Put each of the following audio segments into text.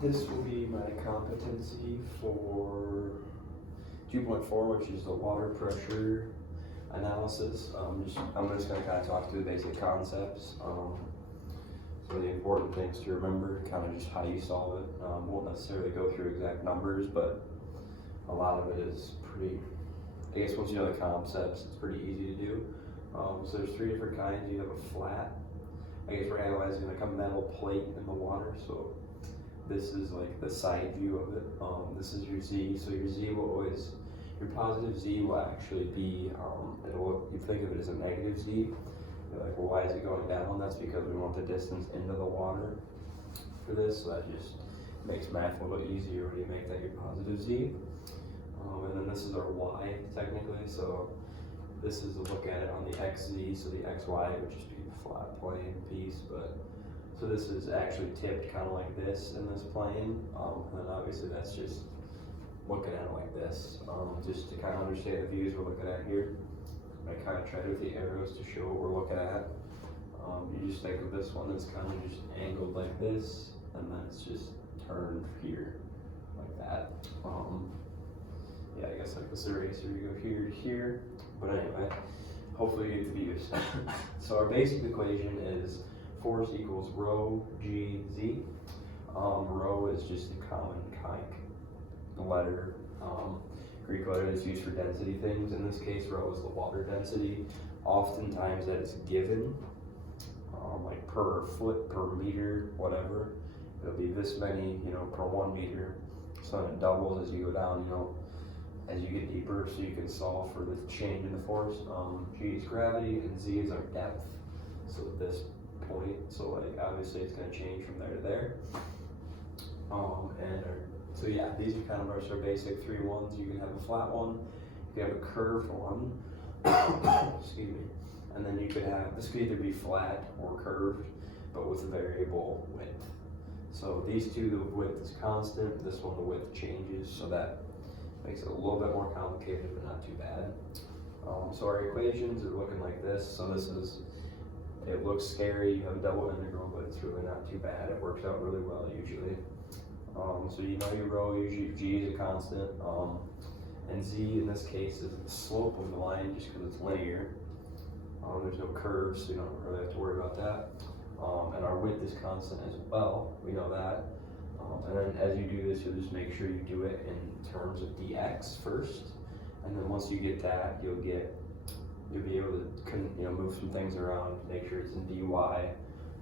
This will be my competency for 2.4, which is the water pressure analysis. I'm just going to kind of talk through the basic concepts. So the important things to remember, kind of just how you solve it. Won't necessarily go through exact numbers, but a lot of it is pretty, I guess once you know the concepts, it's pretty easy to do. So there's three different kinds. You have a flat. I guess we're analyzing like a metal plate in the water. So this is like the side view of it. This is your Z. So your Z will always, your positive Z will actually be, you think of it as a negative Z. You're like, well, why is it going down? That's because we want the distance into the water for this. So that just makes math a little easier when you make that your positive Z. And then this is our Y technically. So this is a look at it on the XZ. So the XY would just be the flat plane piece. But so this is actually tipped kind of like this in this plane. And then obviously that's just looking at it like this. Just to kind of understand the views we're looking at here. I kind of tried with the arrows to show what we're looking at. You just think of this one as kind of just angled like this, and then it's just turned here, like that. Yeah, I guess like this eraser, you go here to here. But anyway, hopefully you get the views. So our basic equation is force equals rho g z. Rho is just a common letter. Greek letter that's used for density things. In this case, rho is the water density. Oftentimes that is given, like per foot, per meter, whatever. It'll be this many, per 1 meter. So then it doubles as you go down, as you get deeper, so you can solve for the change in the force. G is gravity and Z is our depth. So at this point, so like obviously it's going to change from there to there. So yeah, these are kind of our basic 3 ones. You can have a flat one, you can have a curved one, excuse me, and then you could have, this could either be flat or curved, but with a variable width. So these two, the width is constant, this one the width changes, so that makes it a little bit more complicated, but not too bad. So our equations are looking like this. So this is, it looks scary, you have a double integral, but it's really not too bad. It works out really well usually. So you know your rho, usually G is a constant, and Z in this case is the slope of the line just because it's linear. There's no curves, so you don't really have to worry about that. And our width is constant as well, we know that. And then as you do this, you'll just make sure you do it in terms of dx first, and then once you get that, you'll be able to move some things around, make sure it's in dy.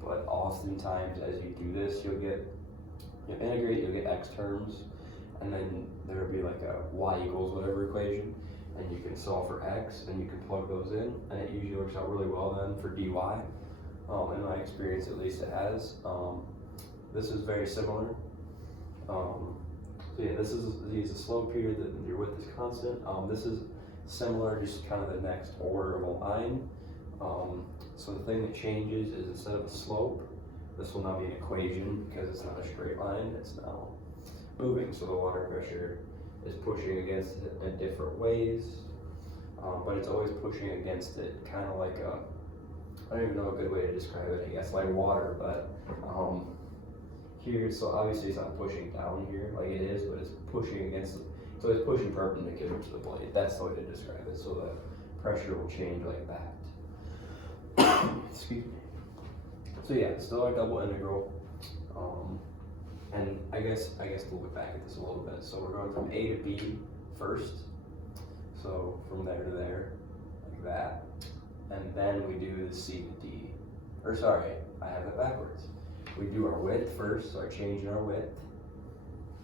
But oftentimes as you do this, you'll integrate, you'll get x terms, and then there will be like a y equals whatever equation, and you can solve for x, and you can plug those in, and it usually works out really well then for dy. In my experience, at least it has. This is very similar. So yeah, this is a slope here, your width is constant. This is similar, just kind of the next order of a line. So the thing that changes is instead of a slope, this will now be an equation because it's not a straight line, it's now moving. So the water pressure is pushing against it in different ways, but it's always pushing against it, kind of like I don't even know a good way to describe it, I guess like water, but here, so obviously it's not pushing down here like it is, but it's pushing against it. So it's pushing perpendicular to the plate. That's the way to describe it. So the pressure will change like that. Excuse me. So yeah, still our double integral. And I guess we'll look back at this a little bit. So we're going from A to B first. So from there to there, like that. And then we do the C to D. Or sorry, I have it backwards. We do our width first, so our change in our width.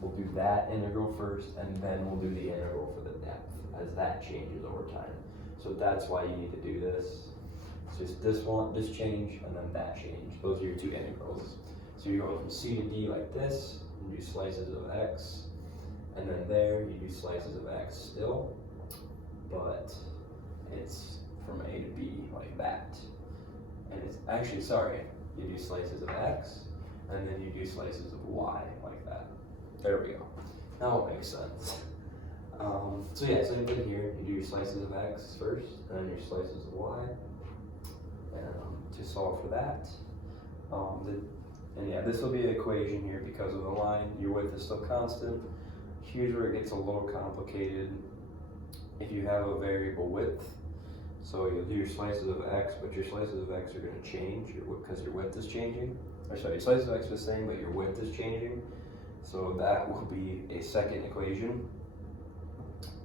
We'll do that integral first, and then we'll do the integral for the depth as that changes over time. So that's why you need to do this. It's just this change, and then that change. Those are your two integrals. So you're going from C to D like this, and do slices of x, and then there you do slices of x still, but it's from A to B like that. And it's actually, sorry, you do slices of x, and then you do slices of y like that. There we go. Now it makes sense. So yeah, same thing here. You do your slices of x first, and then your slices of y. And to solve for that, And yeah, this will be an equation here because of the line. Your width is still constant. Here's where it gets a little complicated. If you have a variable width, so you'll do your slices of x, but your slices of x are going to change because your width is changing. Or sorry, slices of x are the same, but your width is changing. So that will be a second equation.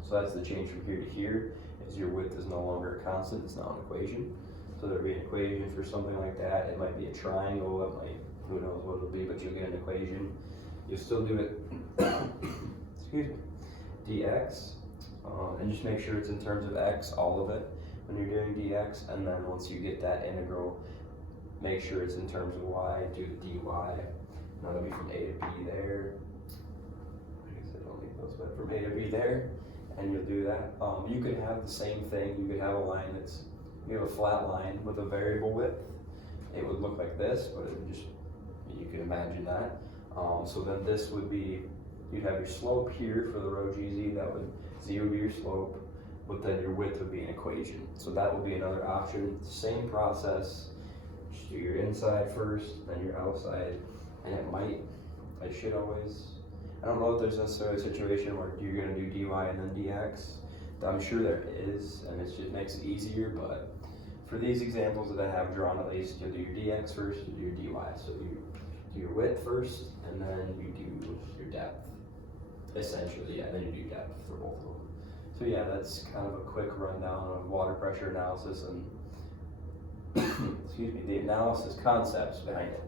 So that's the change from here to here, is your width is no longer a constant, it's now an equation. So there'll be an equation for something like that. It might be a triangle, it might, who knows what it'll be, but you'll get an equation. You'll still do it, excuse me, dx, and just make sure it's in terms of x, all of it, when you're doing dx, and then once you get that integral, make sure it's in terms of y, do the dy. Now that'll be from a to b there. I guess I don't need those, but from a to b there, and you'll do that. You could have the same thing. You could have a line that's, you have a flat line with a variable width. It would look like this, but it would just, you can imagine that. So then this would be, you'd have your slope here for the rho gz, that would, z would be your slope, but then your width would be an equation. So that would be another option. Same process, just do your inside first, then your outside, and it might, I should always, I don't know if there's necessarily a situation where you're gonna do dy and then dx. I'm sure there is, and it just makes it easier, but for these examples that I have drawn, at least, you'll do your dx first, you do your dy. So you do your width first, and then you do your depth. Essentially, yeah, then you do depth for both of them. So yeah, that's kind of a quick rundown of water pressure analysis and excuse me, the analysis concepts behind it.